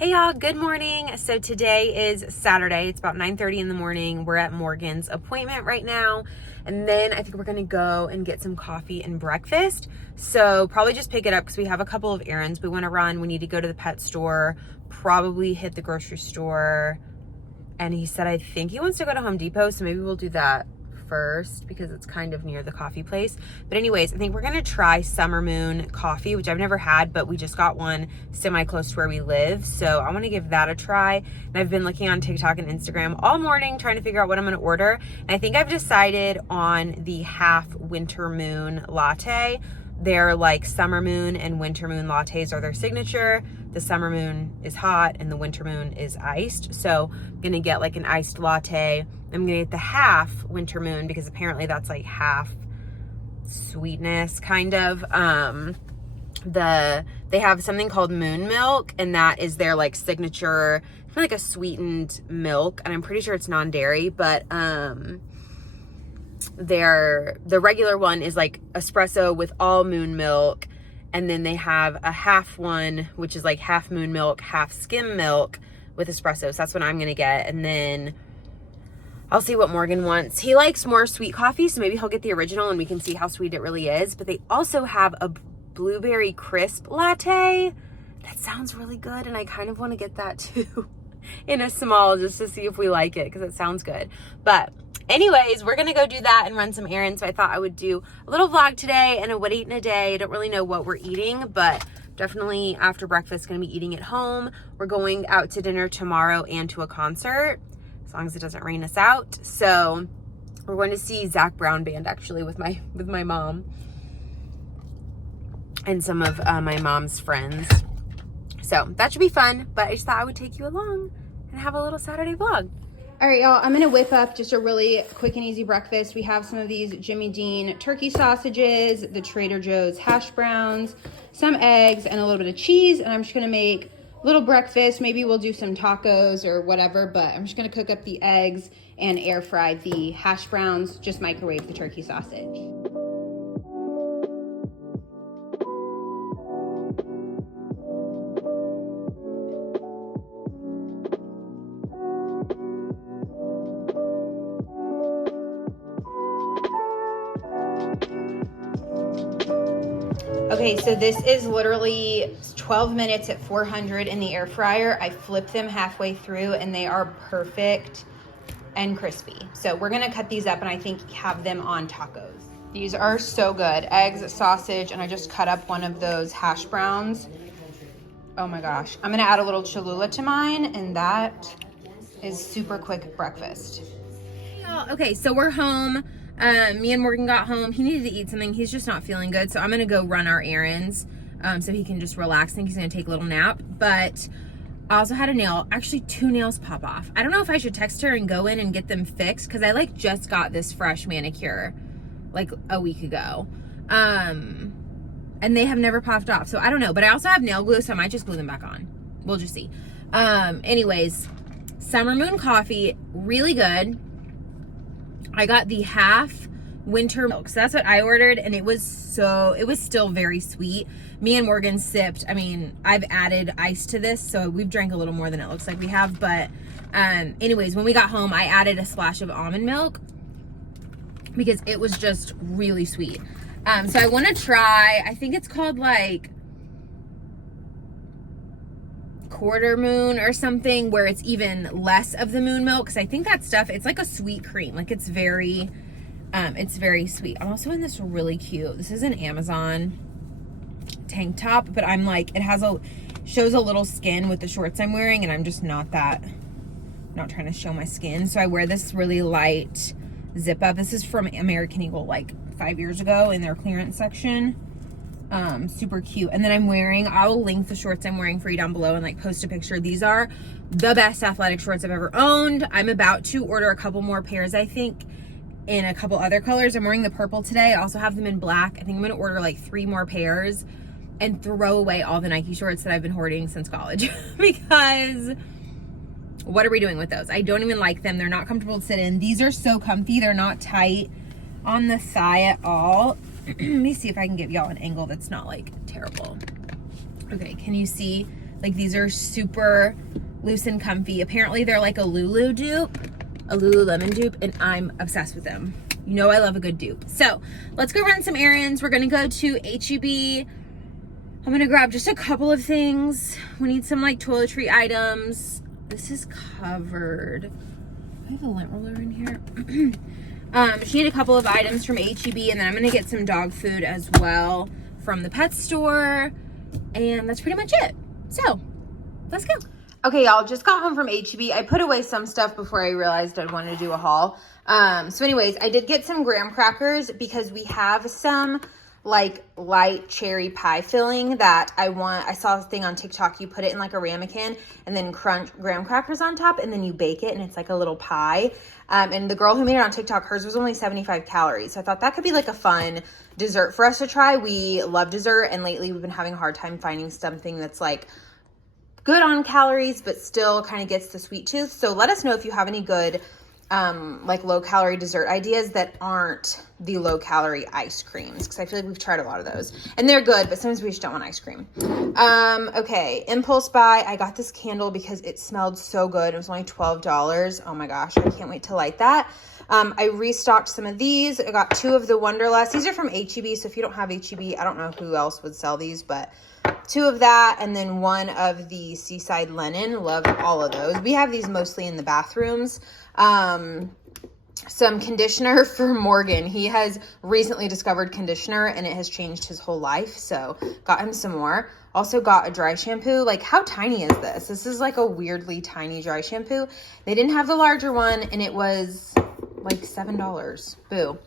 Hey y'all, good morning. So today is Saturday. It's about 9:30 in the morning. We're at Morgan's appointment right now. And then I think we're gonna go and get some coffee and breakfast. So probably just pick it up because we have a couple of errands we wanna run. We need to go to the pet store, probably hit the grocery store. And he said, I think he wants to go to Home Depot. So maybe we'll do that first because it's kind of near the coffee place. But anyways, I think we're gonna try Summer Moon coffee, which I've never had, but we just got one semi close to where we live. So I wanna give that a try. And I've been looking on TikTok and Instagram all morning trying to figure out what I'm gonna order. And I think I've decided on the half Winter Moon latte. They're like Summer Moon and Winter Moon lattes are their signature. The Summer Moon is hot and the Winter Moon is iced. So I'm gonna get like an iced latte. I'm gonna get the half Winter Moon because apparently that's like half sweetness kind of. They have something called Moon Milk, and that is their like signature, kind of like a sweetened milk, and I'm pretty sure it's non-dairy, but the regular one is like espresso with all moon milk, and then they have a half one which is like half moon milk, half skim milk with espresso. So that's what I'm gonna get, and then I'll see what Morgan wants. He likes more sweet coffee, so maybe he'll get the original and we can see how sweet it really is. But they also have a blueberry crisp latte. That sounds really good, and I kind of want to get that too in a small just to see if we like it because it sounds good. But anyways, we're gonna go do that and run some errands. So I thought I would do a little vlog today and a what I eat in a day. I don't really know what we're eating, but definitely after breakfast gonna be eating at home. We're going out to dinner tomorrow and to a concert, as long as it doesn't rain us out. So we're going to see Zac Brown Band actually with my mom and some of my mom's friends. So that should be fun, but I just thought I would take you along and have a little Saturday vlog. All right, y'all, I'm gonna whip up just a really quick and easy breakfast. We have some of these Jimmy Dean turkey sausages, the Trader Joe's hash browns, some eggs, and a little bit of cheese, and I'm just gonna make a little breakfast. Maybe we'll do some tacos or whatever, but I'm just gonna cook up the eggs and air fry the hash browns, just microwave the turkey sausage. Okay, so this is literally 12 minutes at 400 in the air fryer. I flipped them halfway through and they are perfect and crispy. So we're gonna cut these up and I think have them on tacos. These are so good. Eggs, sausage, and I just cut up one of those hash browns. Oh my gosh. I'm gonna add a little Cholula to mine, and that is super quick breakfast. Okay, so we're home. Me and Morgan got home. He needed to eat something. He's just not feeling good. So I'm going to go run our errands so he can just relax. I think he's going to take a little nap. But I also had actually 2 nails pop off. I don't know if I should text her and go in and get them fixed because I like just got this fresh manicure like a week ago. And they have never popped off. So I don't know. But I also have nail glue, so I might just glue them back on. We'll just see. Anyways, Summer Moon coffee, really good. I got the half winter milk, so that's what I ordered, and it was still very sweet. Me and Morgan sipped. I mean, I've added ice to this, so we've drank a little more than it looks like we have, but anyways, when we got home, I added a splash of almond milk because it was just really sweet. So I want to try, I think it's called like Quarter Moon or something, where it's even less of the moon milk, because I think that stuff, it's like a sweet cream, like it's very sweet. I'm also in this really cute, this is an Amazon tank top, but I'm like, shows a little skin with the shorts I'm wearing, and I'm just not trying to show my skin, so I wear this really light zip up. This is from American Eagle like 5 years ago in their clearance section. Super cute. And then I'll link the shorts I'm wearing for you down below and like post a picture. These are the best athletic shorts I've ever owned. I'm about to order a couple more pairs, I think, in a couple other colors. I'm wearing the purple today. I also have them in black. I think I'm gonna order like 3 more pairs and throw away all the Nike shorts that I've been hoarding since college because what are we doing with those? I don't even like them. They're not comfortable to sit in. These are so comfy. They're not tight on the thigh at all. Let me see if I can give y'all an angle that's not like terrible. Okay, can you see Like these are super loose and comfy. Apparently they're like a Lulu dupe, a Lululemon dupe, and I'm obsessed with them. You know I love a good dupe. So let's go run some errands. We're gonna go to H-E-B. I'm gonna grab just a couple of things. We need some like toiletry items. This is covered. I have a lint roller in here. Just need a couple of items from H-E-B, and then I'm gonna get some dog food as well from the pet store. And that's pretty much it. So let's go. Okay, y'all, just got home from H-E-B. I put away some stuff before I realized I'd want to do a haul. So anyways, I did get some graham crackers because we have some like light cherry pie filling that I saw a thing on TikTok. You put it in like a ramekin and then crunch graham crackers on top, and then you bake it and it's like a little pie. And the girl who made it on TikTok, hers was only 75 calories. So I thought that could be like a fun dessert for us to try. We love dessert, and lately we've been having a hard time finding something that's like good on calories but still kind of gets the sweet tooth. So let us know if you have any good like low calorie dessert ideas that aren't the low calorie ice creams, because I feel like we've tried a lot of those and they're good, but sometimes we just don't want ice cream. Okay, impulse buy. I got this candle because it smelled so good. It was only $12. Oh my gosh, I can't wait to light that. I restocked some of these. I got 2 of the Wonderlust. These are from H-E-B, so if you don't have H-E-B, I don't know who else would sell these, but 2 of that, and then 1 of the Seaside Linen. Love all of those. We have these mostly in the bathrooms. Some conditioner for Morgan. He has recently discovered conditioner and it has changed his whole life, so got him some more. Also got a dry shampoo. Like, how tiny is this? This is like a weirdly tiny dry shampoo. They didn't have the larger one and it was like $7. Boo.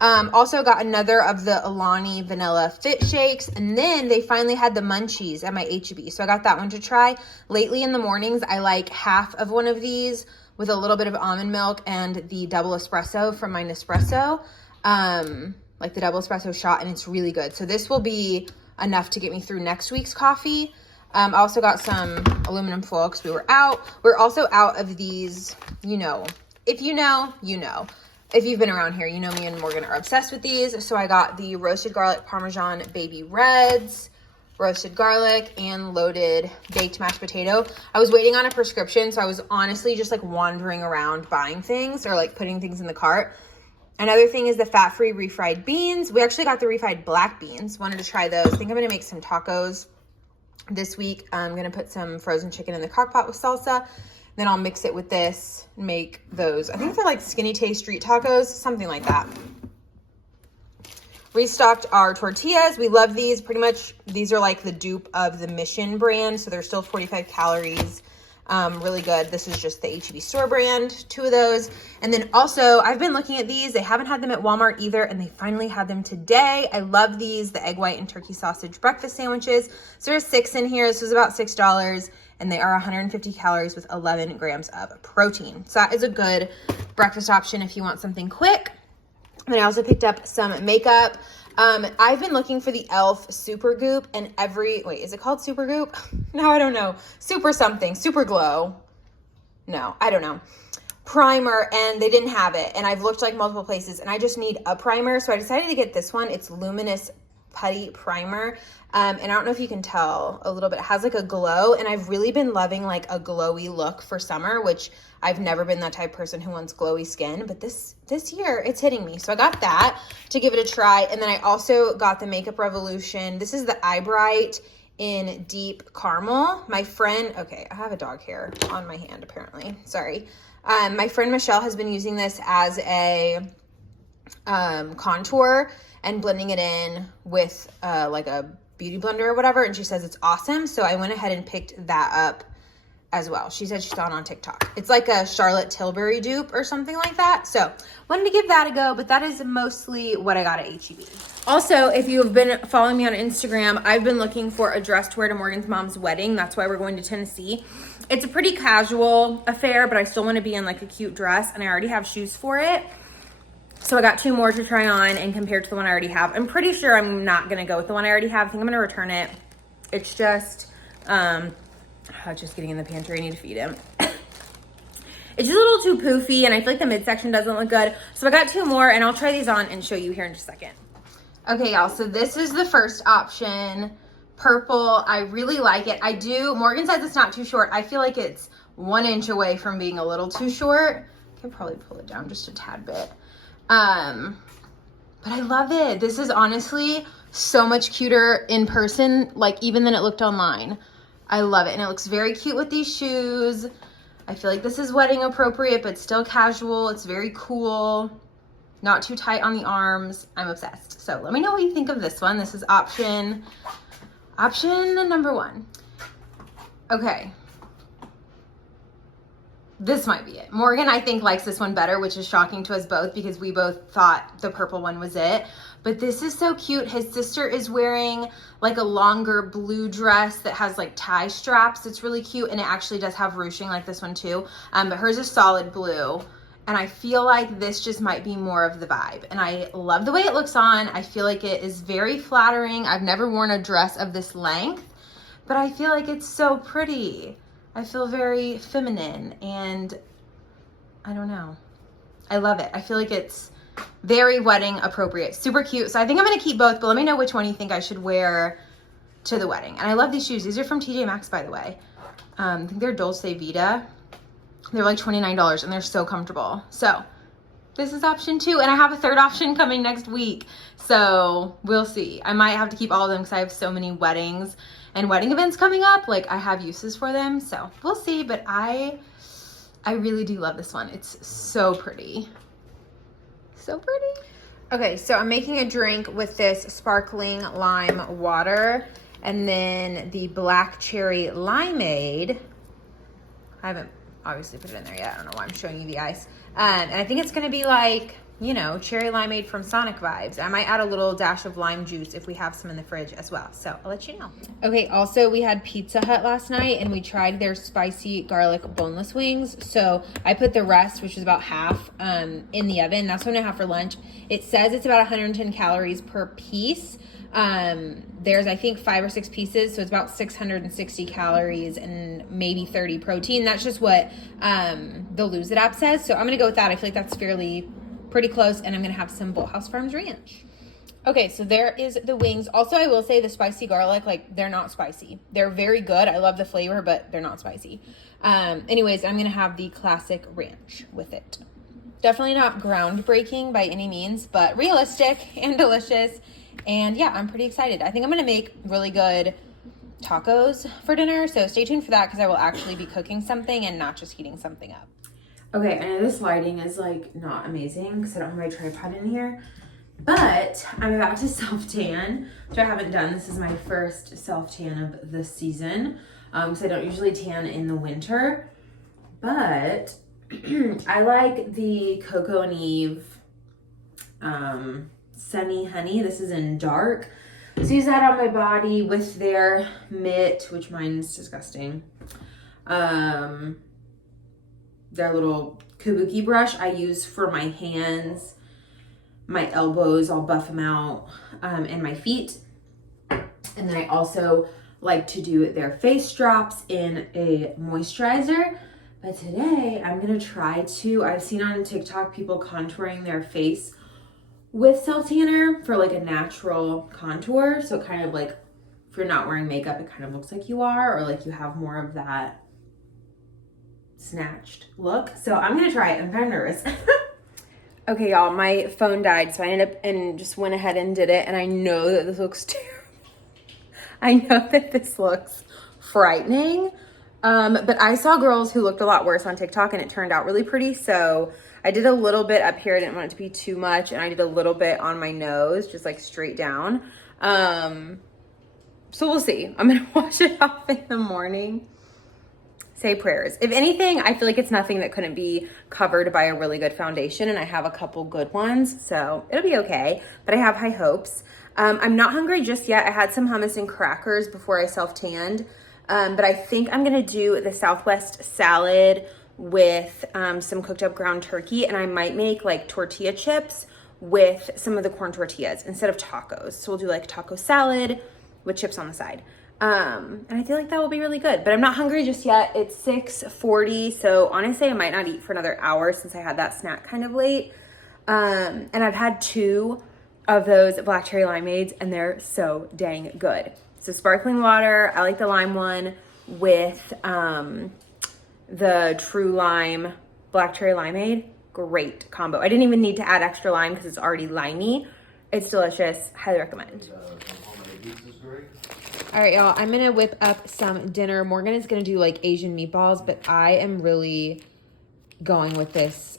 Also got another of the Alani Vanilla Fit Shakes, and then they finally had the Munchies at my H-E-B, so I got that one to try. Lately in the mornings, I like half of one of these with a little bit of almond milk and the double espresso from my Nespresso, like the double espresso shot, and it's really good. So this will be enough to get me through next week's coffee. I also got some aluminum foil because we were out. We're also out of these, you know, if you know, you know. If you've been around here, you know me and Morgan are obsessed with these. So I got the roasted garlic Parmesan baby reds, roasted garlic, and loaded baked mashed potato. I was waiting on a prescription, so I was honestly just like wandering around buying things or like putting things in the cart. Another thing is the fat-free refried beans. We actually got the refried black beans. Wanted to try those. I think I'm gonna make some tacos this week. I'm gonna put some frozen chicken in the crock pot with salsa. Then I'll mix it with this and make those. I think they're like Skinny Taste street tacos, something like that. Restocked our tortillas. We love these. Pretty much these are like the dupe of the Mission brand, so they're still 45 calories. Really good. This is just the H-E-B store brand, 2 of those. And then also I've been looking at these. They haven't had them at Walmart either, and they finally had them today. I love these, the egg white and turkey sausage breakfast sandwiches. So there's 6 in here. This was about $6, and they are 150 calories with 11 grams of protein. So that is a good breakfast option if you want something quick. And then I also picked up some makeup. I've been looking for the e.l.f. Supergoop, and wait, is it called Supergoop? No, I don't know. Super something, Super Glow. No, I don't know. Primer, and they didn't have it. And I've looked like multiple places, and I just need a primer. So I decided to get this one. It's Luminous Putty Primer. And I don't know if you can tell a little bit. It has like a glow, and I've really been loving like a glowy look for summer, which I've never been that type of person who wants glowy skin, but this year it's hitting me. So I got that to give it a try. And then I also got the Makeup Revolution. This is the Eye Bright in Deep Caramel. My friend, okay, I have a dog hair on my hand apparently. Sorry. My friend Michelle has been using this as a contour and blending it in with like a beauty blender or whatever, and she says it's awesome. So I went ahead and picked that up as well. She said she saw it on TikTok. It's like a Charlotte Tilbury dupe or something like that. So wanted to give that a go, but that is mostly what I got at H-E-B. Also, if you have been following me on Instagram, I've been looking for a dress to wear to Morgan's mom's wedding. That's why we're going to Tennessee. It's a pretty casual affair, but I still want to be in like a cute dress, and I already have shoes for it. So I got 2 more to try on, and compared to the one I already have, I'm pretty sure I'm not going to go with the one I already have. I think I'm going to return it. It's just, just getting in the pantry. I need to feed him. It's just a little too poofy, and I feel like the midsection doesn't look good. So I got 2 more, and I'll try these on and show you here in just a second. Okay, y'all, so this is the first option. purple. I really like it. Morgan says it's not too short. I feel like it's 1 inch away from being a little too short. I could probably pull it down just a tad bit. But I love it. This is honestly so much cuter in person, like even than it looked online. I love it. And it looks very cute with these shoes. I feel like this is wedding appropriate, but still casual. It's very cool. Not too tight on the arms. I'm obsessed. So let me know what you think of this one. This is option number 1. Okay. This might be it. Morgan, I think, likes this one better, which is shocking to us both because we both thought the purple one was it. But this is so cute. His sister is wearing like a longer blue dress that has like tie straps. It's really cute. And it actually does have ruching like this one too. But hers is solid blue. And I feel like this just might be more of the vibe. And I love the way it looks on. I feel like it is very flattering. I've never worn a dress of this length, but I feel like it's so pretty. I feel very feminine and I don't know. I love it. I feel like it's very wedding appropriate. Super cute. So I think I'm going to keep both, but let me know which one you think I should wear to the wedding. And I love these shoes. These are from TJ Maxx, by the way. I think they're Dolce Vita. They're like $29 and they're so comfortable. So this is option 2 and I have a third option coming next week. So we'll see. I might have to keep all of them because I have so many weddings and wedding events coming up. Like I have uses for them. So we'll see. But I really do love this one. It's so pretty. So pretty. Okay, so I'm making a drink with this sparkling lime water and then the black cherry limeade. I haven't obviously put it in there yet. I don't know why I'm showing you the ice. And I think it's going to be like, you know, cherry limeade from Sonic vibes. I might add a little dash of lime juice if we have some in the fridge as well. So I'll let you know. Okay, also we had Pizza Hut last night and we tried their spicy garlic boneless wings. So I put the rest, which is about half, in the oven. That's what I'm going to have for lunch. It says it's about 110 calories per piece. There's I think 5 or 6 pieces, so it's about 660 calories and maybe 30 protein. That's just what the Lose It app says. So I'm going to go with that. I feel like that's pretty close, and I'm gonna have some Bolthouse Farms ranch. Okay, so there is the wings. Also, I will say the spicy garlic, like they're not spicy. They're very good. I love the flavor, but they're not spicy. Anyways, I'm gonna have the classic ranch with it. Definitely not groundbreaking by any means, but realistic and delicious. And yeah, I'm pretty excited. I think I'm gonna make really good tacos for dinner, so stay tuned for that because I will actually be cooking something and not just heating something up. Okay, I know this lighting is like not amazing because I don't have my tripod in here, but I'm about to self-tan, which I haven't done. This is my first self-tan of the season, because I don't usually tan in the winter, but I like the Coco and Eve Sunny Honey. This is in dark. So use that on my body with their mitt, which mine's disgusting. Their little kabuki brush I use for my hands, my elbows, I'll buff them out, and my feet. And then I also like to do their face drops in a moisturizer. But today I'm gonna try to, I've seen on TikTok people contouring their face with self-tanner for like a natural contour. So kind of like, if you're not wearing makeup, it kind of looks like you are, or like you have more of that snatched look. So I'm gonna try it. I'm kind of nervous. Okay, y'all, my phone died, so I ended up and just went ahead and did it. And I know that this looks terrible. I know that this looks frightening. But I saw girls who looked a lot worse on TikTok and it turned out really pretty. So I did a little bit up here. I didn't want it to be too much. And I did a little bit on my nose, just like straight down. So we'll see. I'm gonna wash it off in the morning. Say prayers. If anything, I feel like it's nothing that couldn't be covered by a really good foundation, and I have a couple good ones, so it'll be okay, but I have high hopes. I'm not hungry just yet. I had some hummus and crackers before I self-tanned, but I think I'm gonna do the Southwest salad with some cooked up ground turkey, and I might make like tortilla chips with some of the corn tortillas instead of tacos. So we'll do like taco salad with chips on the side. And I feel like that will be really good, but I'm not hungry just yet. It's 6:40. So honestly, I might not eat for another hour since I had that snack kind of late. And I've had 2 of those black cherry limeades and they're so dang good. So sparkling water, I like the lime one with the True Lime Black Cherry Limeade. Great combo. I didn't even need to add extra lime because it's already limey. It's delicious. Highly recommend. All right, y'all, I'm gonna whip up some dinner. Morgan is gonna do like Asian meatballs, but I am really going with this.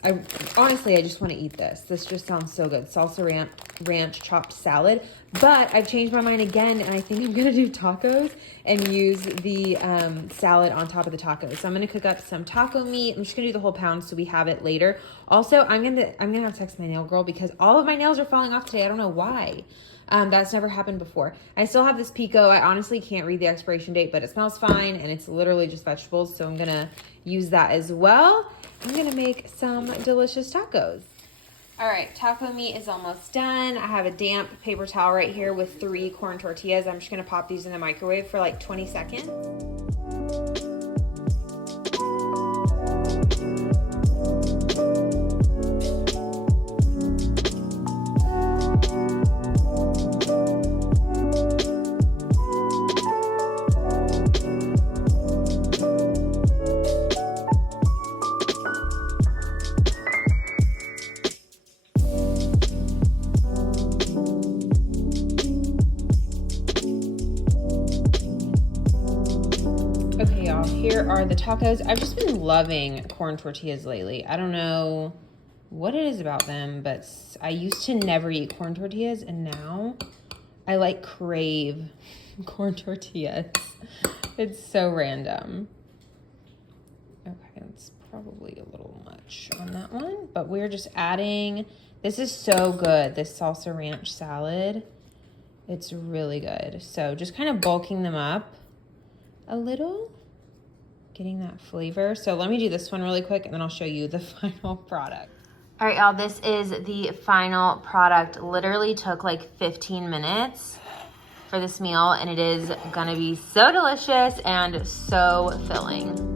Honestly, I just want to eat this. This just sounds so good. Salsa ranch chopped salad. But I've changed my mind again, and I think I'm gonna do tacos and use the salad on top of the tacos. So I'm gonna cook up some taco meat. I'm just gonna do the whole pound so we have it later. Also, I'm gonna have to text my nail girl because all of my nails are falling off today. I don't know why. That's never happened before. I still have this Pico. I honestly can't read the expiration date, but it smells fine, and it's literally just vegetables, so I'm gonna use that as well. I'm gonna make some delicious tacos. All right, taco meat is almost done. I have a damp paper towel right here with 3 corn tortillas. I'm just gonna pop these in the microwave for like 20 seconds. Okay, y'all, here are the tacos. I've just been loving corn tortillas lately. I don't know what it is about them, but I used to never eat corn tortillas, and now I like crave corn tortillas. It's so random. Okay, that's probably a little much on that one, but we're just adding, this is so good, this salsa ranch salad. It's really good. So just kind of bulking them up a little, getting that flavor. So let me do this one really quick and then I'll show you the final product. All right, y'all, this is the final product. Literally took like 15 minutes for this meal, and it is gonna be so delicious and so filling.